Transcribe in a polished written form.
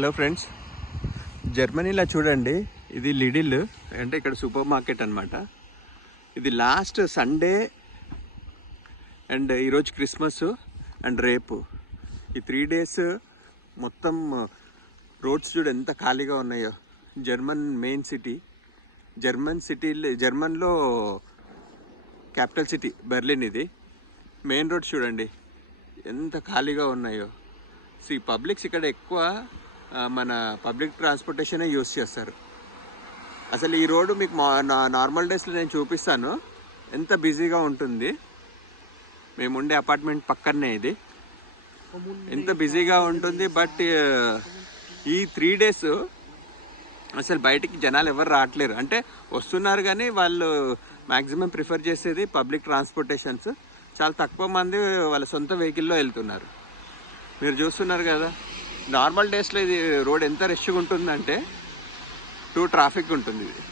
Hello friends, జర్మనీలో చూడండి, ఇది లిడిల్ అంటే ఇక్కడ సూపర్ మార్కెట్ అనమాట. ఇది లాస్ట్ సండే అండ్ ఈరోజు క్రిస్మస్ అండ్ రేపు ఈ 3 days మొత్తం రోడ్స్ చూడు ఎంత ఖాళీగా ఉన్నాయో. జర్మన్ మెయిన్ సిటీ, జర్మన్లో క్యాపిటల్ సిటీ బెర్లిన్. ఇది మెయిన్ రోడ్ చూడండి ఎంత ఖాళీగా ఉన్నాయో. సో ఈ పబ్లిక్స్ ఇక్కడ ఎక్కువ మన పబ్లిక్ ట్రాన్స్పోర్టేషనే యూస్ చేస్తారు. అసలు ఈ రోడ్డు మీకు నార్మల్ డేస్లో నేను చూపిస్తాను ఎంత బిజీగా ఉంటుంది. మేము ఉండే అపార్ట్మెంట్ పక్కనే ఇది ఎంత బిజీగా ఉంటుంది. బట్ ఈ 3 days అసలు బయటికి జనాలు ఎవరు రావట్లేరు. అంటే వస్తున్నారు కానీ వాళ్ళు మ్యాక్సిమం ప్రిఫర్ చేసేది పబ్లిక్ ట్రాన్స్పోర్టేషన్స్. చాలా తక్కువ మంది వాళ్ళ సొంత వెహికల్లో వెళ్తున్నారు. మీరు చూస్తున్నారు కదా, నార్మల్ డేస్లో ఇది రోడ్ ఎంత రష్గా ఉంటుందంటే ట్రాఫిక్ ఉంటుంది. ఇది